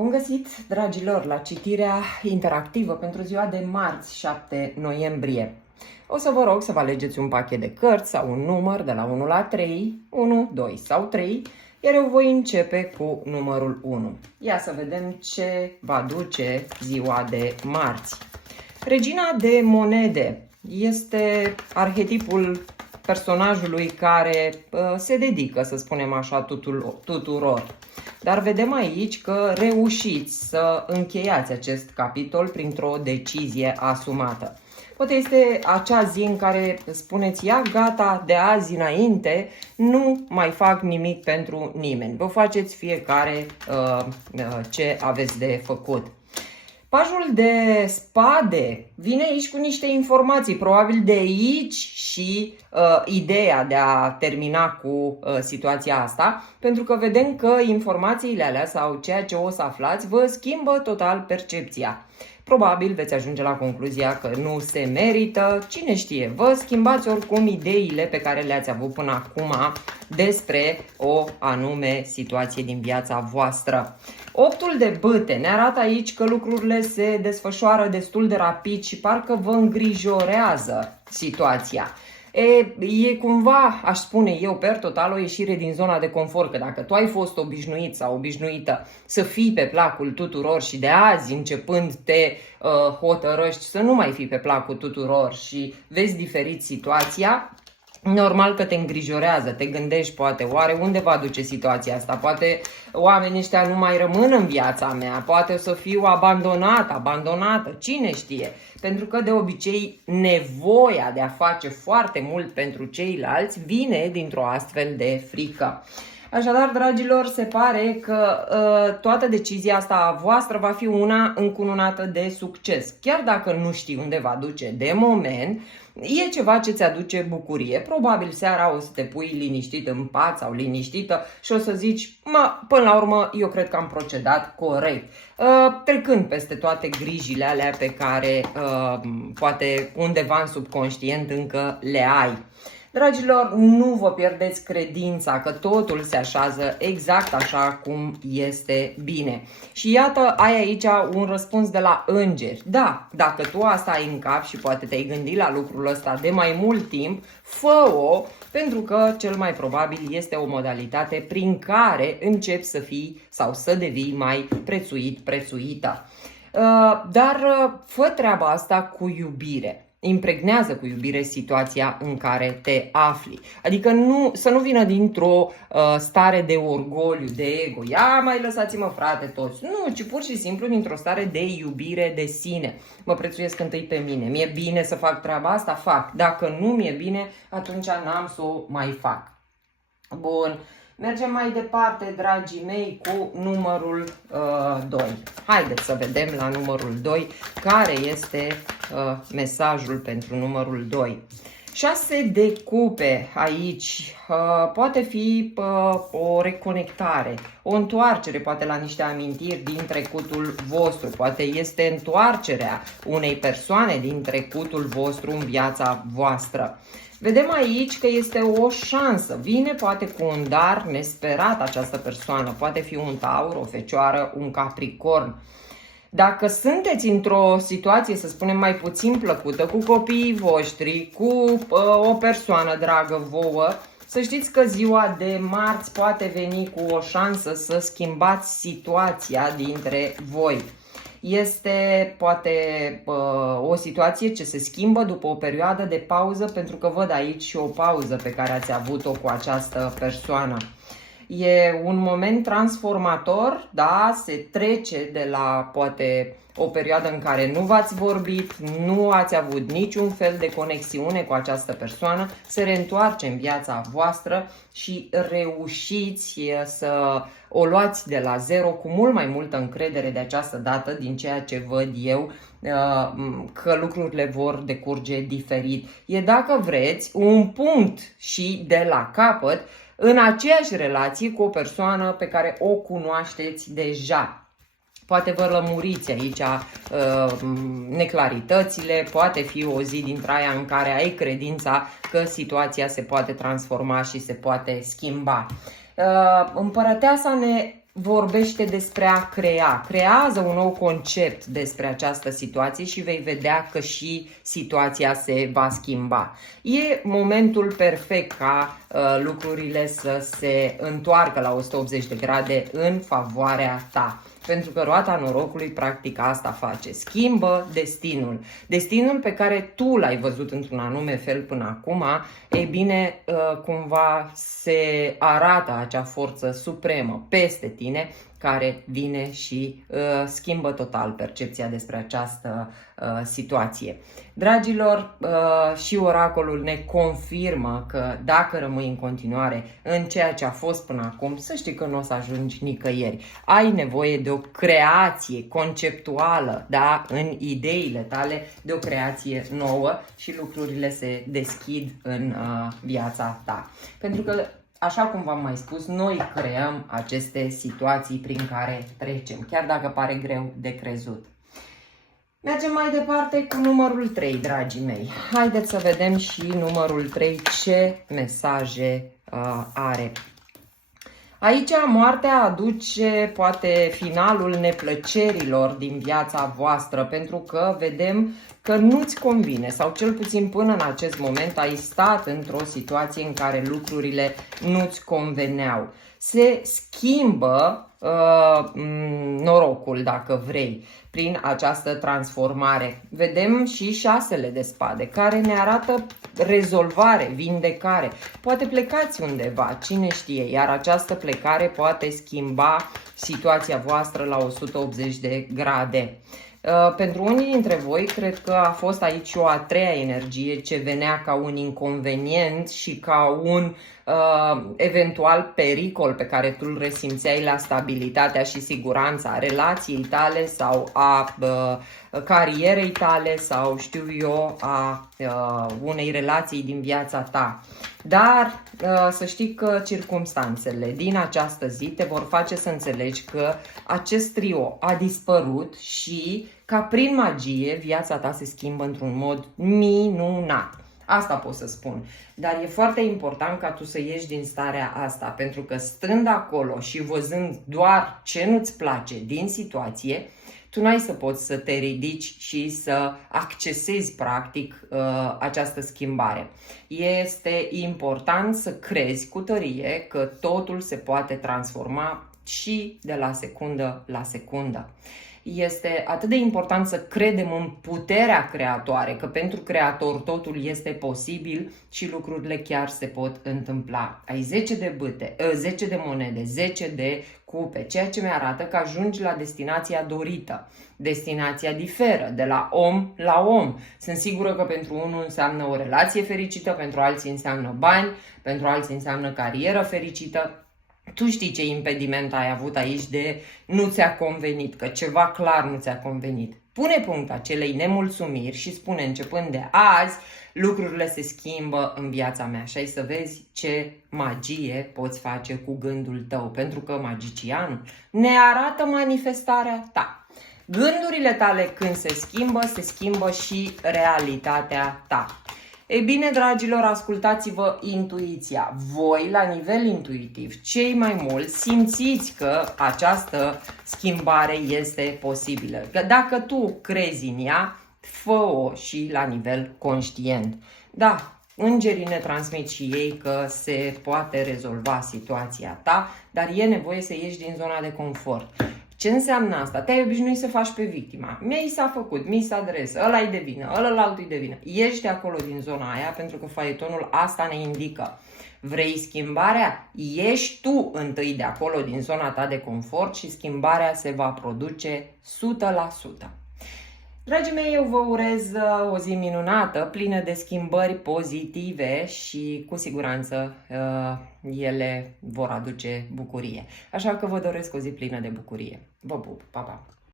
Bun găsit, dragilor, la citirea interactivă pentru ziua de marți, 7 noiembrie. O să vă rog să vă alegeți un pachet de cărți sau un număr de la 1 la 3, 1, 2 sau 3, iar eu voi începe cu numărul 1. Ia să vedem ce va duce ziua de marți. Regina de monede este arhetipul personajului care se dedică, să spunem așa, tuturor. Dar vedem aici că reușiți să încheiați acest capitol printr-o decizie asumată. Poate este acea zi în care spuneți, ia gata, de azi înainte nu mai fac nimic pentru nimeni. Vă faceți fiecare ce aveți de făcut. Pajul de spade vine aici cu niște informații, probabil de aici și ideea de a termina cu situația asta, pentru că vedem că informațiile alea sau ceea ce o să aflați vă schimbă total percepția. Probabil veți ajunge la concluzia că nu se merită, cine știe, vă schimbați oricum ideile pe care le-ați avut până acum despre o anume situație din viața voastră. Optul de bâte ne arată aici că lucrurile se desfășoară destul de rapid și parcă vă îngrijorează situația. E cumva, aș spune eu, per total o ieșire din zona de confort, că dacă tu ai fost obișnuit sau obișnuită să fii pe placul tuturor și de azi începând te hotărăști să nu mai fii pe placul tuturor și vezi diferit situația, normal că te îngrijorează, te gândești poate, oare unde va duce situația asta? Poate oamenii ăștia nu mai rămân în viața mea, poate o să fiu abandonată, cine știe? Pentru că de obicei nevoia de a face foarte mult pentru ceilalți vine dintr-o astfel de frică. Așadar, dragilor, se pare că toată decizia asta a voastră va fi una încununată de succes. Chiar dacă nu știi unde va duce de moment, e ceva ce ți aduce bucurie. Probabil seara o să te pui liniștit în pat sau liniștită și o să zici, până la urmă, eu cred că am procedat corect. Trecând peste toate grijile alea pe care poate undeva în subconștient încă le ai. Dragilor, nu vă pierdeți credința că totul se așează exact așa cum este bine. Și iată, ai aici un răspuns de la îngeri. Da, dacă tu asta ai în cap și poate te-ai gândit la lucrul ăsta de mai mult timp, fă-o, pentru că cel mai probabil este o modalitate prin care începi să fii sau să devii mai prețuită. Dar fă treaba asta cu iubire. Impregnează cu iubire situația în care te afli. Adică să nu vină dintr-o stare de orgoliu, de ego. Ia mai lăsați-mă frate toți. Nu, ci pur și simplu dintr-o stare de iubire de sine. Mă prețuiesc întâi pe mine. Mi-e bine să fac treaba asta? Fac. Dacă nu mi-e bine, atunci n-am să o mai fac. Bun. Mergem mai departe, dragii mei, cu numărul 2. Haideți să vedem la numărul 2 care este mesajul pentru numărul 2. 6 de cupe aici poate fi o reconectare, o întoarcere poate la niște amintiri din trecutul vostru, poate este întoarcerea unei persoane din trecutul vostru în viața voastră. Vedem aici că este o șansă, vine poate cu un dar nesperat această persoană, poate fi un taur, o fecioară, un capricorn. Dacă sunteți într-o situație, să spunem, mai puțin plăcută, cu copiii voștri, cu o persoană dragă vouă, să știți că ziua de marți poate veni cu o șansă să schimbați situația dintre voi. Este poate o situație ce se schimbă după o perioadă de pauză, pentru că văd aici și o pauză pe care ați avut-o cu această persoană. E un moment transformator, da, se trece de la poate o perioadă în care nu v-ați vorbit, nu ați avut niciun fel de conexiune cu această persoană, se reîntoarce în viața voastră și reușiți să o luați de la zero cu mult mai multă încredere de această dată, din ceea ce văd eu, că lucrurile vor decurge diferit. E, dacă vreți, un punct și de la capăt în aceeași relație cu o persoană pe care o cunoașteți deja. Poate vă lămuriți aici neclaritățile, poate fi o zi dintre aia în care ai credința că situația se poate transforma și se poate schimba. Împărăteasa ne vorbește despre a crea. Creează un nou concept despre această situație și vei vedea că și situația se va schimba. E momentul perfect ca lucrurile să se întoarcă la 180 de grade în favoarea ta. Pentru că roata norocului practic asta face. Schimbă destinul. Destinul pe care tu l-ai văzut într-un anume fel până acum, e bine, cumva se arată acea forță supremă peste tine care vine și schimbă total percepția despre această situație. Dragilor, și oracolul ne confirmă că dacă rămâi în continuare în ceea ce a fost până acum, să știi că nu o să ajungi nicăieri. Ai nevoie de o creație conceptuală, da, în ideile tale, de o creație nouă și lucrurile se deschid în viața ta. Pentru că, așa cum v-am mai spus, noi creăm aceste situații prin care trecem, chiar dacă pare greu de crezut. Mergem mai departe cu numărul 3, dragii mei. Haideți să vedem și numărul 3 ce mesaje are. Aici moartea aduce poate finalul neplăcerilor din viața voastră, pentru că vedem că nu-ți convine, sau cel puțin până în acest moment ai stat într-o situație în care lucrurile nu-ți conveneau. Se schimbă norocul, dacă vrei, prin această transformare. Vedem și 6 de spade, care ne arată rezolvare, vindecare. Poate plecați undeva, cine știe, iar această plecare poate schimba situația voastră la 180 de grade. Pentru unii dintre voi, cred că a fost aici o a treia energie ce venea ca un inconvenient și ca un eventual pericol pe care tu îl resimțeai la stabilitatea și siguranța relației tale sau a carierei tale sau știu eu a unei relații din viața ta. Dar să știi că circumstanțele din această zi te vor face să înțelegi că acest trio a dispărut și ca prin magie viața ta se schimbă într-un mod minunat. Asta pot să spun. Dar e foarte important ca tu să ieși din starea asta, pentru că stând acolo și văzând doar ce nu-ți place din situație, tu n-ai să poți să te ridici și să accesezi practic această schimbare. Este important să crezi cu tărie că totul se poate transforma și de la secundă la secundă. Este atât de important să credem în puterea creatoare, că pentru creator totul este posibil și lucrurile chiar se pot întâmpla. Ai 10 de bâte, 10 de monede, 10 de cupe, ceea ce mi-arată că ajungi la destinația dorită. Destinația diferă de la om la om. Sunt sigură că pentru unul înseamnă o relație fericită, pentru alții înseamnă bani, pentru alții înseamnă carieră fericită. Tu știi ce impediment ai avut aici de nu ți-a convenit, că ceva clar nu ți-a convenit. Pune punct acelei nemulțumiri și spune începând de azi, lucrurile se schimbă în viața mea și ai să vezi ce magie poți face cu gândul tău, pentru că magicianul ne arată manifestarea ta. Gândurile tale când se schimbă și realitatea ta. Ei bine, dragilor, ascultați-vă intuiția. Voi, la nivel intuitiv, cei mai mulți simțiți că această schimbare este posibilă. Că dacă tu crezi în ea, fă-o și la nivel conștient. Da, îngerii ne transmit și ei că se poate rezolva situația ta, dar e nevoie să ieși din zona de confort. Ce înseamnă asta? Te-ai obișnuit să faci pe victima. Mi s-a făcut, mi se adresă, ăla-i de vină, ălălaltul-i de vină. Ieși de acolo din zona aia, pentru că faetonul asta ne indică. Vrei schimbarea? Ieși tu întâi de acolo din zona ta de confort și schimbarea se va produce 100%. Dragii mei, eu vă urez o zi minunată, plină de schimbări pozitive și cu siguranță ele vor aduce bucurie. Așa că vă doresc o zi plină de bucurie. Vă pup, pa, pa!